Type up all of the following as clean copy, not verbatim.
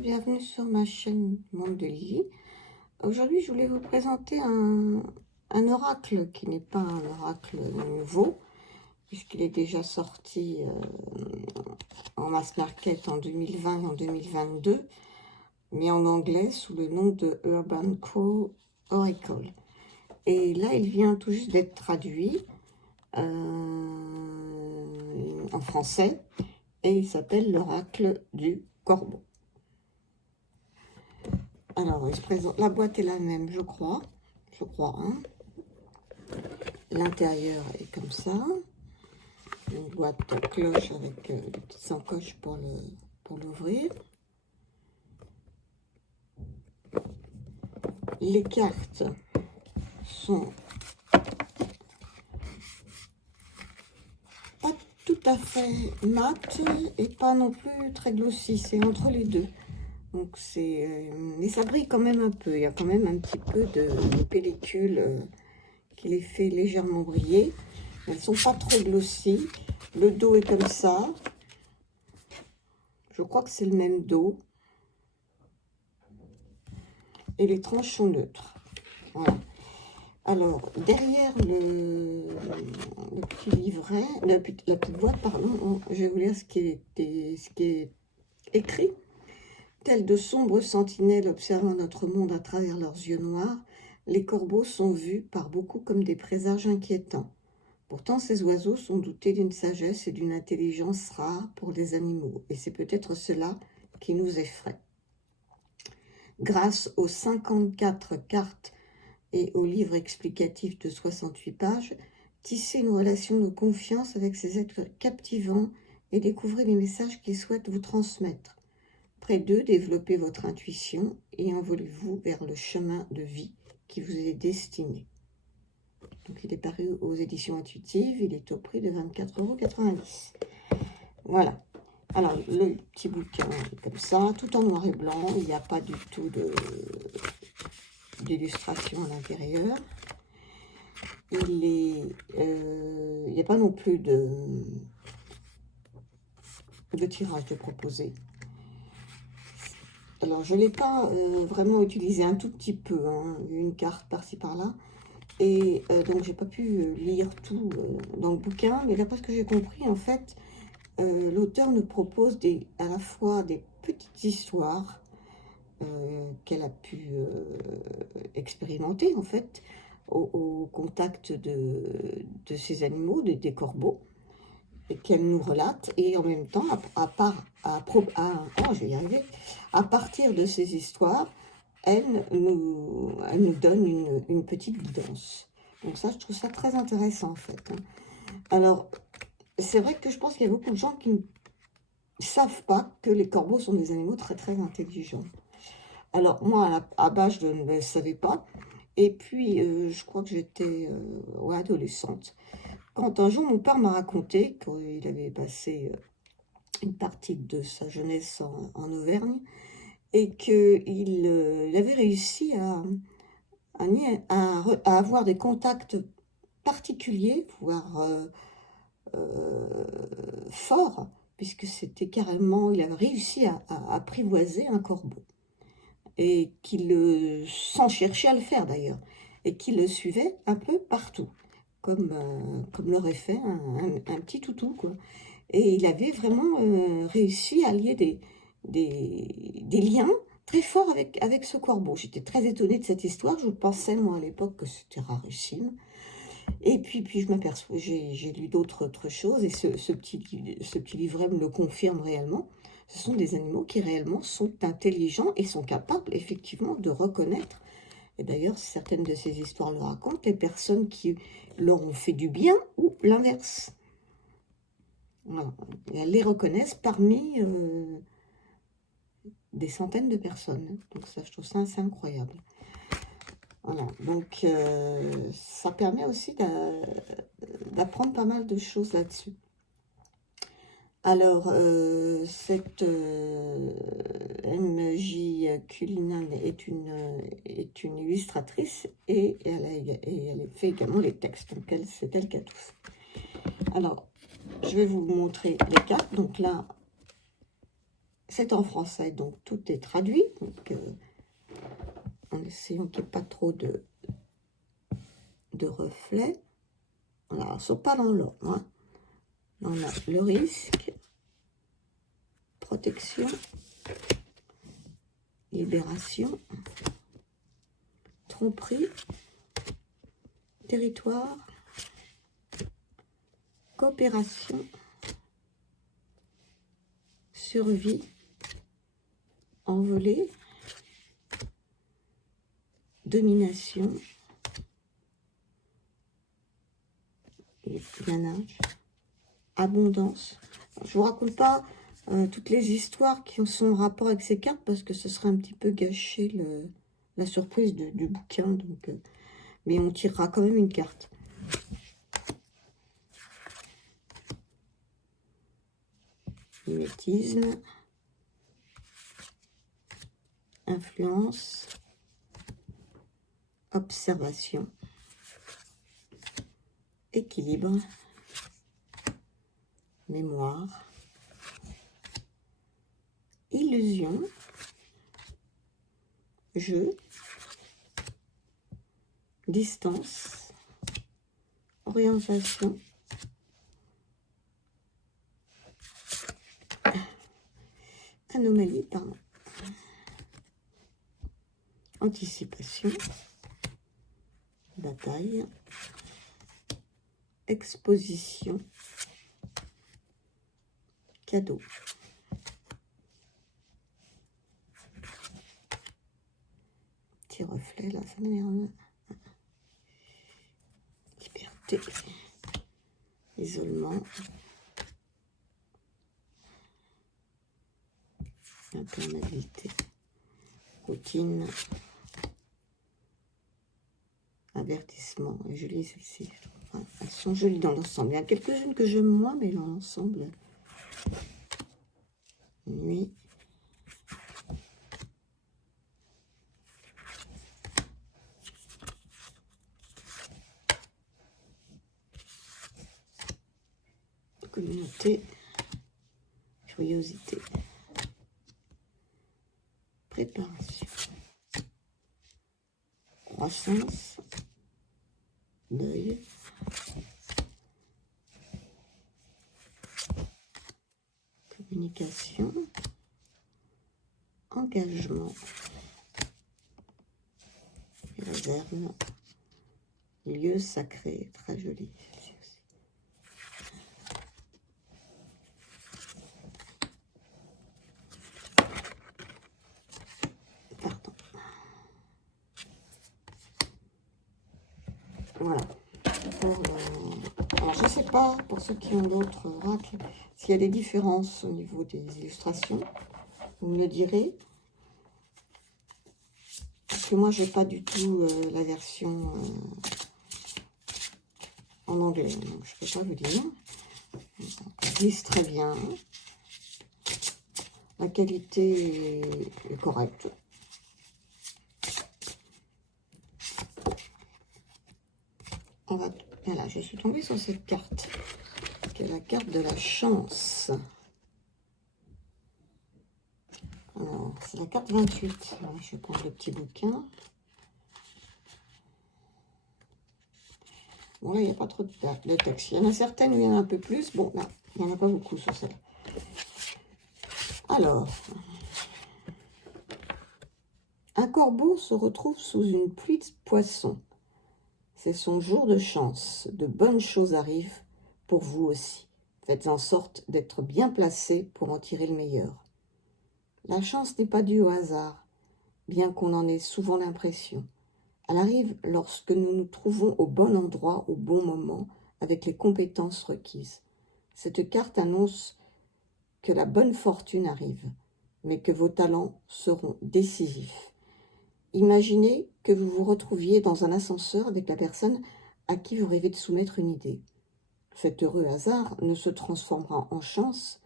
Bienvenue sur ma chaîne Monde de Lily. Aujourd'hui, je voulais vous présenter un oracle qui n'est pas un oracle nouveau, puisqu'il est déjà sorti en mass market en 2020 et en 2022, mais en anglais sous le nom de Urban Crow Oracle. Et là, il vient tout juste d'être traduit en français, et il s'appelle l'oracle du corbeau. Alors, il se présente, la boîte est la même, je crois, hein. L'intérieur est comme ça, une boîte cloche avec des petites encoches pour l'ouvrir. Les cartes sont pas tout à fait mat et pas non plus très glossy, c'est entre les deux. Donc mais ça brille quand même un peu, il y a quand même un petit peu de pellicule qui les fait légèrement briller. Elles sont pas trop glossy. Le dos est comme ça. Je crois que c'est le même dos. Et les tranches sont neutres. Voilà. Alors, derrière le petit livret, la petite boîte, pardon, je vais vous lire ce qui est écrit. Tels de sombres sentinelles observant notre monde à travers leurs yeux noirs, les corbeaux sont vus par beaucoup comme des présages inquiétants. Pourtant, ces oiseaux sont dotés d'une sagesse et d'une intelligence rares pour les animaux, et c'est peut-être cela qui nous effraie. Grâce aux 54 cartes et au livre explicatif de 68 pages, tissez une relation de confiance avec ces êtres captivants et découvrez les messages qu'ils souhaitent vous transmettre. Près d'eux, développez votre intuition et envolez-vous vers le chemin de vie qui vous est destiné. Donc, il est paru aux éditions intuitives, il est au prix de 24,90 €. Voilà. Alors, le petit bouquin est comme ça, tout en noir et blanc, il n'y a pas du tout d'illustration à l'intérieur. Il n'y a pas non plus de tirage de proposé. Alors, je ne l'ai pas vraiment utilisé, un tout petit peu, hein, une carte par-ci par-là. Et donc, j'ai pas pu lire tout dans le bouquin. Mais d'après ce que j'ai compris, en fait, l'auteur nous propose à la fois des petites histoires qu'elle a pu expérimenter, en fait, au contact de ces animaux, des corbeaux, et qu'elle nous relate, et en même temps, je vais y arriver, à partir de ces histoires, elle nous donne une petite guidance. Donc ça, je trouve ça très intéressant, en fait. Alors, c'est vrai que je pense qu'il y a beaucoup de gens qui ne savent pas que les corbeaux sont des animaux très, très intelligents. Alors, moi, à base, je ne le savais pas. Et puis, je crois que j'étais adolescente. Quand un jour, mon père m'a raconté qu'il avait passé une partie de sa jeunesse en Auvergne et qu'il avait réussi à avoir des contacts particuliers, voire forts, puisque c'était carrément, il avait réussi à apprivoiser un corbeau. Et qu'il, sans chercher à le faire d'ailleurs, et qu'il le suivait un peu partout, comme l'aurait fait un petit toutou, quoi. Et il avait vraiment réussi à lier des liens très forts avec ce corbeau. J'étais très étonnée de cette histoire. Je pensais, moi, à l'époque, que c'était rarissime. Et puis je m'aperçois, j'ai lu d'autres choses, et ce petit livret me le confirme réellement. Ce sont des animaux qui réellement sont intelligents et sont capables, effectivement, de reconnaître. Et d'ailleurs, certaines de ces histoires le racontent, les personnes qui leur ont fait du bien ou l'inverse. Voilà. Et elles les reconnaissent parmi des centaines de personnes. Donc ça, je trouve ça assez incroyable. Voilà, donc ça permet aussi d'apprendre pas mal de choses là-dessus. Alors, cette MJ Cullinan est une illustratrice et elle fait également les textes. Donc, c'est elle qui a tout fait. Alors, je vais vous montrer les cartes. Donc là, C'est en français, donc tout est traduit. Donc, en essayant qu'il n'y ait pas trop de reflets. Voilà, sauf pas dans l'ordre. Hein. On a le risque, protection, libération, tromperie, territoire, coopération, survie, envolée, domination, manage, abondance. Je vous raconte pas toutes les histoires qui sont en rapport avec ces cartes parce que ce serait un petit peu gâcher la surprise du bouquin. Donc, mais on tirera quand même une carte. Mimétisme, influence, observation, équilibre, mémoire, illusion, jeu, distance, orientation, anomalie, pardon, anticipation, bataille, exposition, cadeau. Petit reflet là, ça m'énerve. Liberté, isolement, imperméabilité, routine, avertissement. Et je lis celle-ci. Elles sont jolies dans l'ensemble. Il y en a quelques-unes que j'aime moins, mais dans l'ensemble, nuit. Communauté, curiosité, préparation, croissance, deuil, communication, engagement, réserve, lieu sacré, très joli. Voilà. Alors, je ne sais pas, pour ceux qui ont d'autres oracles, s'il y a des différences au niveau des illustrations. Vous me le direz. Parce que moi, je n'ai pas du tout la version en anglais. Donc, je ne peux pas vous dire. Je lise très bien. La qualité est correcte. Voilà, je suis tombée sur cette carte, qui est la carte de la chance. Alors, c'est la carte 28. Alors, je vais prendre le petit bouquin. Bon, là, il n'y a pas trop de texte. Il y en a certaines où il y en a un peu plus. Bon, là, il n'y en a pas beaucoup sur celle-là. Alors, un corbeau se retrouve sous une pluie de poissons. C'est son jour de chance. De bonnes choses arrivent pour vous aussi. Faites en sorte d'être bien placé pour en tirer le meilleur. La chance n'est pas due au hasard, bien qu'on en ait souvent l'impression. Elle arrive lorsque nous nous trouvons au bon endroit, au bon moment, avec les compétences requises. Cette carte annonce que la bonne fortune arrive, mais que vos talents seront décisifs. Imaginez que vous vous retrouviez dans un ascenseur avec la personne à qui vous rêvez de soumettre une idée. Cet heureux hasard ne se transformera en chance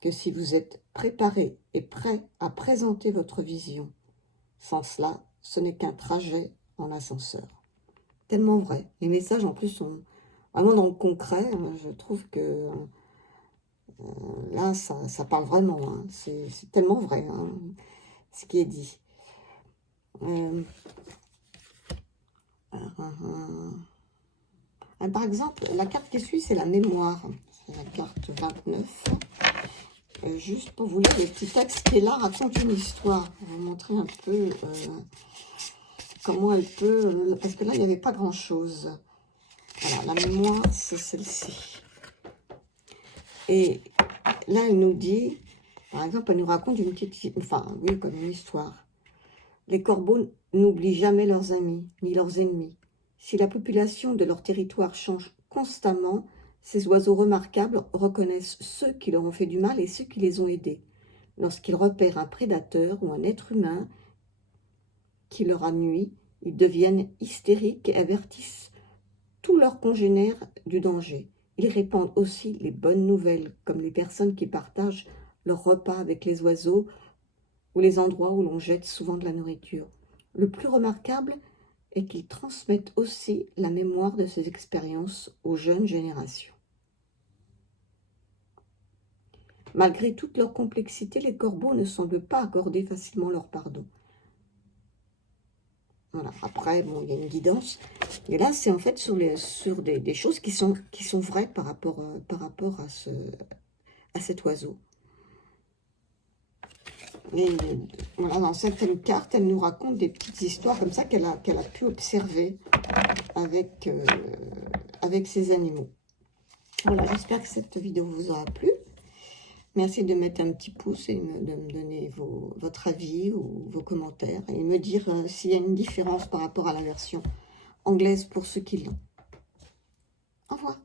que si vous êtes préparé et prêt à présenter votre vision. Sans cela, ce n'est qu'un trajet en ascenseur. Tellement vrai. Les messages, en plus, sont vraiment dans le concret. Je trouve que Là, ça parle vraiment, hein. C'est tellement vrai, hein, ce qui est dit. Par exemple, la carte qui suit, c'est la mémoire. C'est la carte 29. Juste pour vous lire le petit texte qui est là, raconte une histoire. Pour vous montrer un peu comment elle peut... parce que là, il n'y avait pas grand-chose. Voilà, la mémoire, c'est celle-ci. Et là, elle nous dit, par exemple, elle nous raconte une petite... Enfin, oui, comme une histoire. Les corbeaux n'oublient jamais leurs amis, ni leurs ennemis. Si la population de leur territoire change constamment, ces oiseaux remarquables reconnaissent ceux qui leur ont fait du mal et ceux qui les ont aidés. Lorsqu'ils repèrent un prédateur ou un être humain qui leur a nui, ils deviennent hystériques et avertissent tous leurs congénères du danger. Ils répandent aussi les bonnes nouvelles, comme les personnes qui partagent leur repas avec les oiseaux ou les endroits où l'on jette souvent de la nourriture. Le plus remarquable est qu'ils transmettent aussi la mémoire de ces expériences aux jeunes générations. Malgré toute leur complexité, les corbeaux ne semblent pas accorder facilement leur pardon. Voilà. Après, bon, il y a une guidance. Mais là, c'est en fait sur des choses qui sont vraies par rapport à cet oiseau. Et voilà, dans certaines cartes, elle nous raconte des petites histoires comme ça qu'elle a pu observer avec ses animaux. Voilà, j'espère que cette vidéo vous aura plu. Merci de mettre un petit pouce et de me donner votre avis ou vos commentaires et me dire s'il y a une différence par rapport à la version anglaise pour ceux qui l'ont. Au revoir.